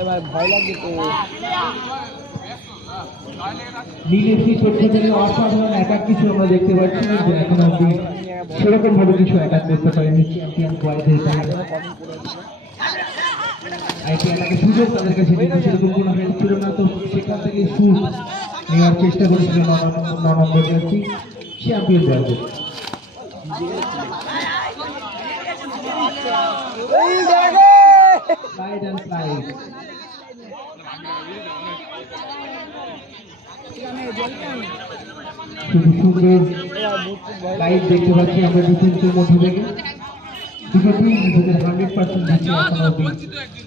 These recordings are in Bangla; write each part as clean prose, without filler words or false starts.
এবার ভয় লাগে তো নীলেশি ছোট্টদের অসাধারণ অ্যাটাক কিছু আমরা দেখতে পাচ্ছি, কিন্তু এখন অব্দি সেরকম ভাবে কিছু অ্যাটাক করতে পারেনি চ্যাম্পিয়ন বয়েজের সাথে। আইটি অ্যাটাকে সুযোগ তাদের কাছে কিন্তু সেরকম কোনো হেল্প ছিল না, তো সেখান থেকে শুট নেওয়ার চেষ্টা করেছিল 9 নম্বর জার্সি চ্যাম্পিয়ন বয়েজের। Slide and slide. শুধু সুন্দর লাইভ দেখতে পাচ্ছি আমরা ডিফেন্সের মধ্যে থেকে। দুটো টিম নিজেদের 100% দিচ্ছে এখন অব্দি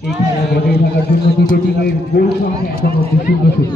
এই খেলা বজায় থাকার জন্য। দুটো টিমের গোল সংখ্যা এখন অব্দি 0-0।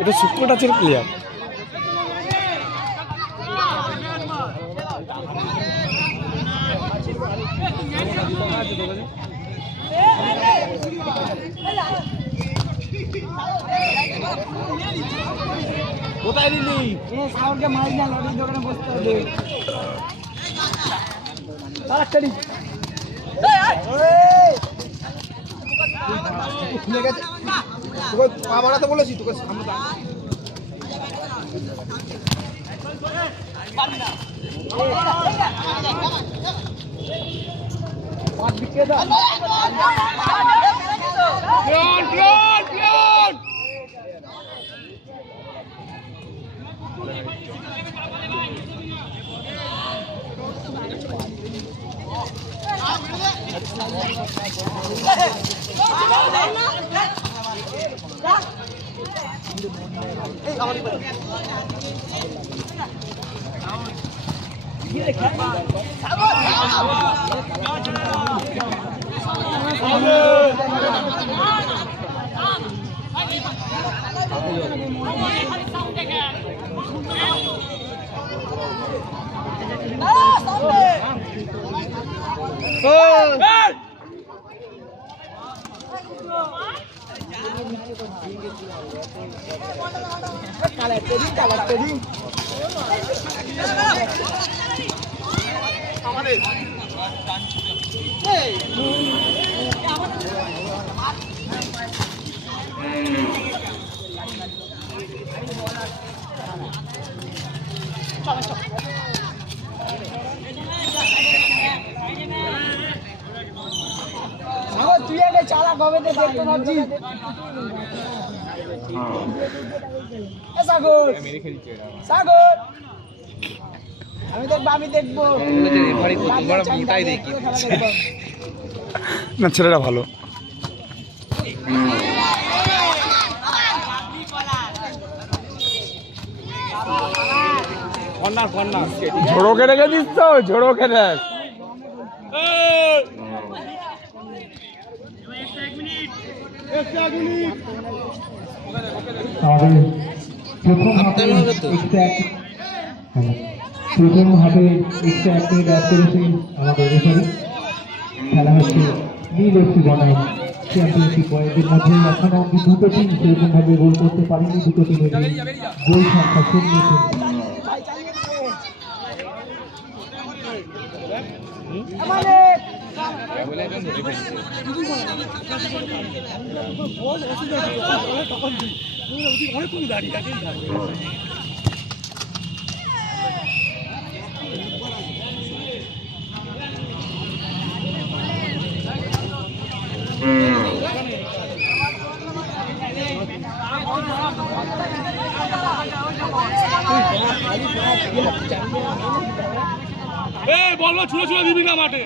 এটা সুপার টাচের প্লেয়ার। কোথায় দিলি সাউন্ডকে মারি না লরির দোকানে বসতে হবে তাড়াতাড়ি খুলে গেছে তোকে পা বাড়াতে বলেছি তোকে সামনে পাঁচ দিকে দাও তুই আগে চালা কবে দেখতে পাচ্ছি সাগর সাগর আমি দেখবো না ছেলেটা ভালো ঝোড়োকে রেখে দিস তো ঝোড়োকে দেখ প্রথম হাফে এক্সট্রা 1 মিনিট অ্যাড করেছে আমাদের রেফারি খেলা হচ্ছে নীল এফসি বনাম চ্যাম্পিয়নশিপ বয়েজের মধ্যে এখনো অব্দি দুটো টিম সেরকমভাবে গোল করতে পারেনি দুটো টিমের গোল সংখ্যা 0 বলবো ছুড়ে ছুড়ে দিবি না মাঠে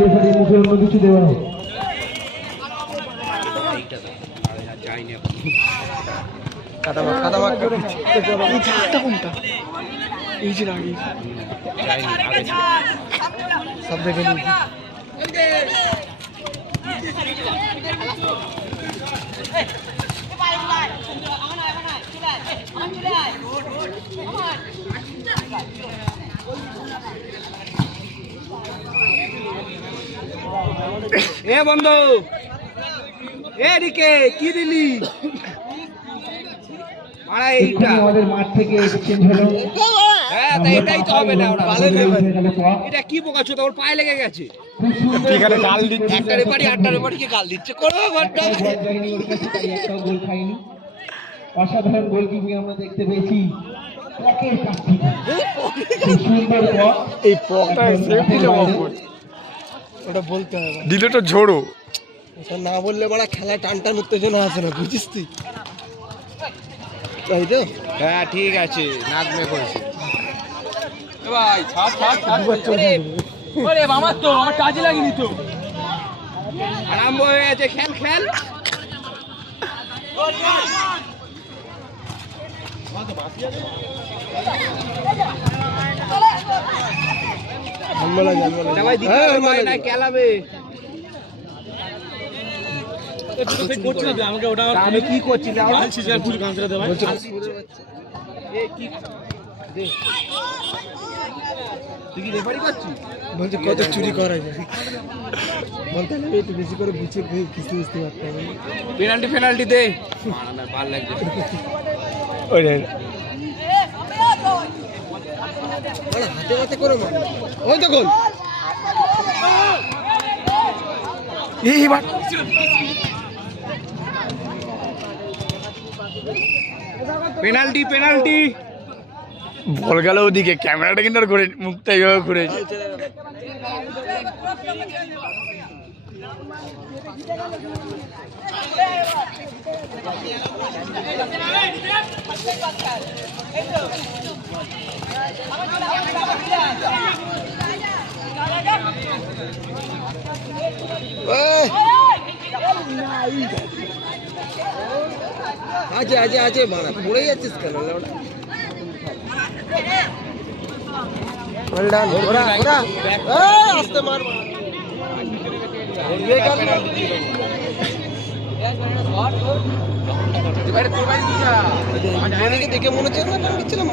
রেফারির মুখে অন্য কিছু দেওয়া হোক সব দেখে এ বন্ধু এদিকে কি দিলি মারা এইটা এক্ষুনি আমাদের মাঠ থেকে এক্সচেঞ্জ হলো। হ্যাঁ তাই এটাই তো হবে না ওরা আমাদের হয়ে গেল পথ। এটা কি বোকা ছোট ওর পায়ে লেগে গেছে খুব সুন্দর এখানে গাল দিচ্ছে। একটারে বাড়ি আটটারে বাড়ি কে গাল দিচ্ছে করো ঘন্টা একটাও বল যায়নি ওর কাছে, তাই একটাও গোল খায়নি। অসাধারণ গোলকিপিং আমরা দেখতে পেয়েছি পকের কাছ থেকে। খুব সুন্দর পক। এই পকটা সেফ দিল বাবু। ওটা বলতে হবে দিল তো ঝোড়ো। ওটা না বললে বড় খেলা টানটান উত্তেজনা আছে না বুঝিস তুই তাই তো হ্যাঁ ঠিক আছে নাক মে করেছে ভাই ছাড় ছাড় ছাড় ওরে মামা তো আমার কাজে লাগেনি তো আরম্ভ হয়ে গেছে খেল খেল আমি কি করছিলাম তুই কি রেফারি করছিস বলছে কত চুরি করা যায় বলতে না একটু বেশি করে বুঝে কিছু বুঝতে পারতে হবে পেনাল্টি পেনাল্টি দে না ভালো লাগছে ওই রে হাতে হাতে করে মার ওই তো গোল এই বাট পেনাল্টি পেনাল্টি বল গেল ওদিকে, ক্যামেরাটা কিন্তু আর ঘুরে মুখটা এইভাবে ঘুরেছে। আছে আছে আছে বাড়া পড়ে যাচ্ছিস কেন ওটা ওরা ওরা আস্তে মার দেখে মনে হচ্ছে না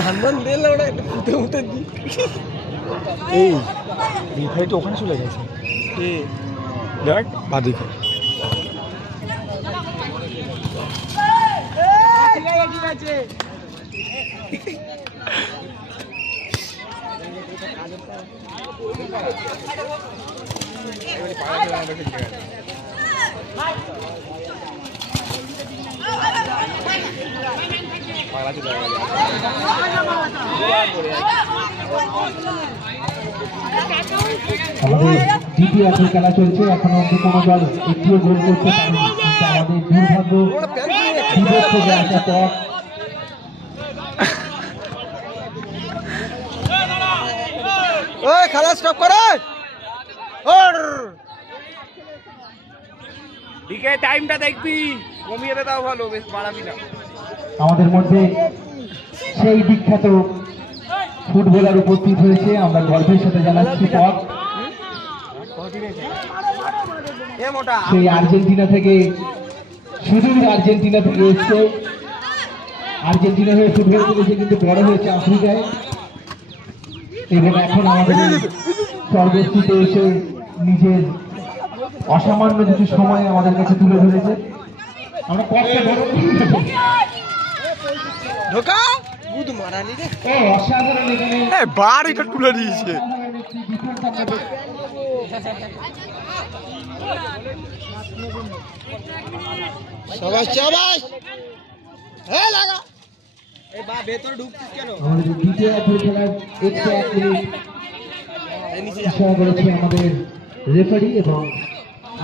ধান ধান দিলে ওটা একটু ফুটে ফুটে দিই এই রিফাই তো ওখানে চলে গেছে, দেখ বাদিকে। আমাদের দ্বিতীয় আসর খেলা চলছে, এখনো অব্দি কোনো দল একটিও গোল করতে পারেনি, কিন্তু আমাদের দুর্ভাগ্য বিপদ থেকে আসা পথ ওই খেলা স্টপ করে ঠিক আছে টাইমটা দেখবি কমিয়ে দে, তাও ভালো, বেশ বাড়াবি না। আমাদের মধ্যে সেই বিখ্যাত ফুটবলার উপস্থিত হয়েছে, আমরা গর্বের সাথে জানাচ্ছি পথ সেই আর্জেন্টিনা থেকে, সুদূর আর্জেন্টিনা থেকে এসছে, আর্জেন্টিনা হয়ে ফুটবল খেলেছে কিন্তু বড় হয়েছে আফ্রিকায়, এবং এখন আমাদের সর্বস্থিতে এসে নিজের অসামান্য কিছু সময় আমাদের কাছে তুলে ধরেছে। আমরা পথটা বড় ঢোকা বুদ মারানি রে অসাধারণ এখানে বাড়িটা তুলে দিয়েছে। সবাই সবাই হ্যাঁ লাগা এই বা ভেতর ঢুকছিস কেন? আমাদের দ্বিতীয় অর্ধের খেলার একটু এক মিনিট ইশারা করেছে আমাদের রেফারি, এবং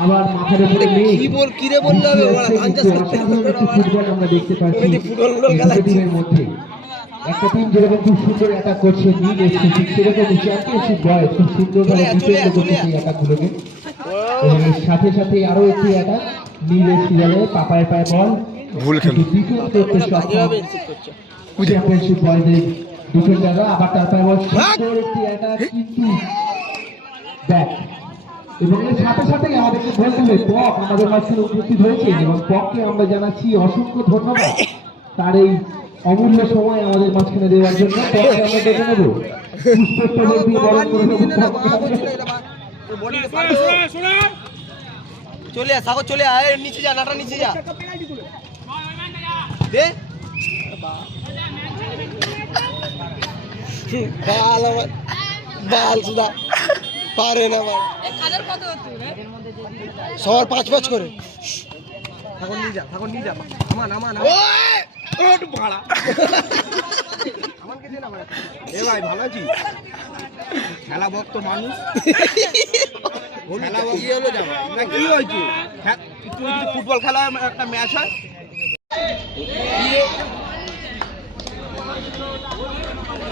আবার মাথার উপরে মেঘ। কি বল কি রে বললে হবে বড় ধান চাষ করতে অসাধারণ একটি ফুটবল আমরা দেখতে পাচ্ছি ফুটবল এই দুটো টিমের মধ্যে। একটা টিম যেরকম খুব সুন্দর অ্যাটাক করছে নীল এসছে, ঠিক সেরকম চ্যাম্পিয়নশিপ বয় খুব সুন্দরভাবে ডিফেন্ড করছে সেই অ্যাটাকগুলোকে, এবং এর সাথে সাথে আরো একটি অ্যাটাক নীল এসছে যাবে পাপায়ের পায়ে বল ভুল খেলো। ডিফেন্ড করতে সক্ষম চ্যাম্পিয়নশিপ বয়দের ডিফেন্ডাররা, আবার তার পায়ে বল সুন্দর একটি অ্যাটাক কিন্তু ব্যাক, এবং এর সাথে সাথেই আমাদেরকে বলতে হবে পক আমাদের মাঝখানে উপস্থিত হয়েছে, এবং পককে আমরা জানাচ্ছি অসংখ্য ধন্যবাদ তার এই অমূল্য সময় আমাদের মাঝখানে দেওয়ার জন্য। পককে আমরা ডেকে নেব পুষ্পস্তবক দিয়ে বরণ করে নেব পককে। চলে আয় সাগর, চলে আয়, নিচে যা, নাটা নিচে যা দে। বাল আমার বাল সুদা পারে না ভাই, সবার 5-5 করে। ঠাকুর নিয়ে যা, ঠাকুর নিয়ে যা, আমান আমান ভাড়া আমানকে দে না ভাই। এ ভাই ভালো আছি? খেলা ভক্ত মানুষ, খেলা ভক্ত হলো যাবো না, কি হয়েছে? ফুটবল খেলা হয়, একটা ম্যাচ হয়,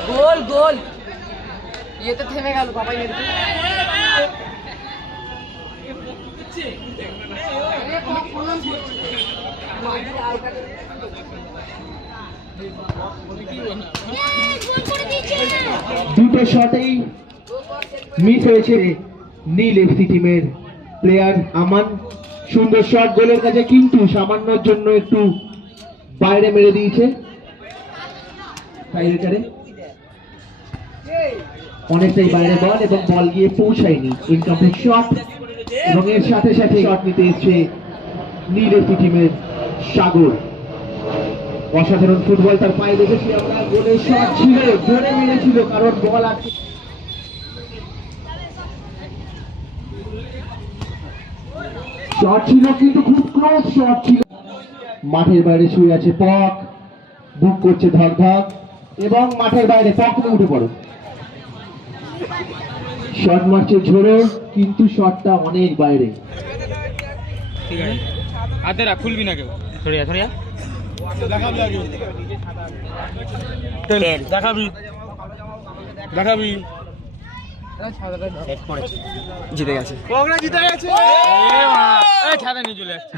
গোল গোল ये तो থেমে গেল বাবা ये দুটো শটেই মিস হয়েছে নীল এফসি টিমের প্লেয়ার আমান। সুন্দর শট গোলের কাছে, কিন্তু সামান্যর জন্য একটু বাইরে মেরে দিয়েছে টাইরেটারে, অনেকটাই বাইরে বল এবং বল গিয়ে পৌঁছায়নি, ইনকমপ্লিট শট। এবং এর সাথে সাথে শট নিতে এসছে নীল এফসি টিমের সাগর। অসাধারণ ফুটবল তার পায়ে দেখেছি আমরা, গোলের শট ছিল, জোরে মেরেছিল কারণ বল আছে। শট ছিল কিন্তু খুব ক্লোজ শট ছিল। মাঠের বাইরে শুয়ে আছে পক, বুক করছে ধক ধক, এবং মাঠের বাইরে পক তুমি উঠে পড়ো। শট মারছে ঝোড়ো, কিন্তু শটটা অনেক বাইরে। ঠিক আছে হাতে রাখ, খুলবি না কেউ, সরিয়া সরিয়া দেখাবি আগে, দেখাবি দেখাবি। জিতে গেছে, জিতে গেছে, ছাদা নিয়ে চলে আসছে।